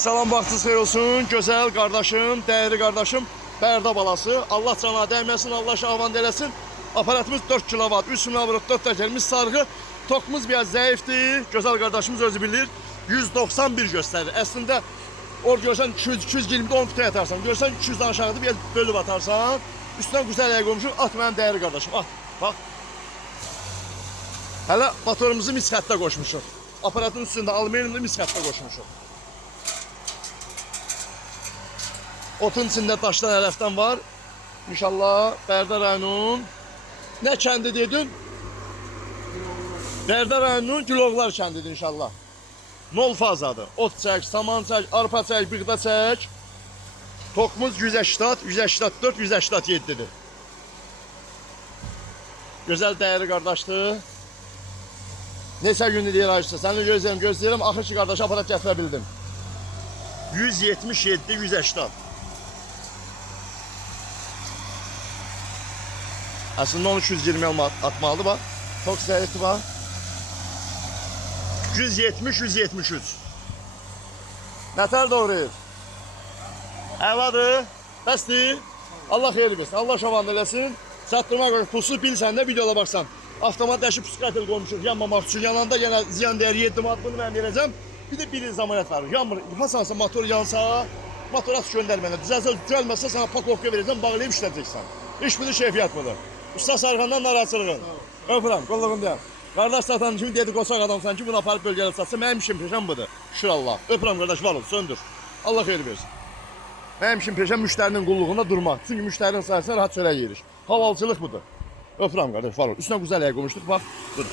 Salam, vaxtınız xeyir olsun. Gözəl qardaşım, dəyərli qardaşım, Bərdə balası. Allah cana dəyməsin, Allah şavan eləsin. Aparatımız 4 kilovat, 3 navırıq, 4 təkərimiz sarğı. Tokumuz biraz zəifdir. Gözəl qardaşımız özü bilir. 191 göstərir. Əslində, görsən 220'de 10 kutu atarsan. Görsən 200'den aşağıda bir bölüb atarsan. Üstündən güzel əyə qoymuşum. At mənim dəyərli qardaşım, at. Bax. Hələ motorumuzu miskətdə qoşmuşuq. Aparatın üstündə alüminyumlu miskətdə qoşmuşuq. Otun içində daşdan ələfdən var. İnşallah Bərdə rayonunun nə kəndi dedin? Bərdə rayonunun Gülovlar kəndidir inşallah. Nol fazadır. Ot çək, saman çək, arpa çək, bıqda çək. Tokumuz 180, 184, 187'dir. Gözəl dəyərli qardaşdır. Neçə gündür deyir Ayşə, səni gözləyirəm, axır ki qardaş aparat gətirə bildim. 177, 180. Aslında onu 220 atmalıdır bak. Çok zayıftı bak. 170, 173. Nətər doğrayır? Əvadır. Bəsdir. Allah xeyir versin. Allah şavan eləsin. Çatdırma qoyur. Pulsuz bilsən də videoda baxsan. Avtomat dəşi püskatel qoymuşuq yanmamaq üçün. Yananda yenə ziyan dəyər 7 manat bunu mən verəcəm. Bir də bir zamanət var. Yanmır. Hasansa motor yansa, motor at göndər mənə. Düzəlsə düzəlməsə sana pakovka verəcəm, bağlayıb işlədəcəksən. İş budur, şeyfiyyat budur. Usta Sarğandan narazılığın. Öpürəm, qolluğum deyəm. Qardaş satan kimi dedi, qoçaq adamsan ki, bunu aparıb bölgədə satsa, mənim işim peşəm budur. Şükür Allah. Öpürəm qardaş, var ol, söndür. Allah xeyir versin. Mənim işim peşəm müştərinin qulluğunda durmaq. Çünki müştərinin sayəsində rahat çörək yeyirik. Halalçılıq budur. Öpürəm qardaş, var ol. Üstünə güzel əyə qoymuşduq, bax, budur.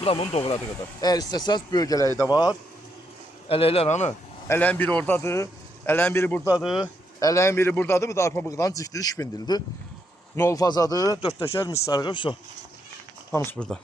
Bu da bunu doğradı qədər. Əgər istəsəz, bölgələri də var. Ələklər hanı? Ələyin biri oradadır, ələyin biri buradadır, ələyin biri buradadır. Bu da arpa bığdan ciftili şüpindildir. Nol fazadır, 4 təkər mis sarğı, hamısı burada.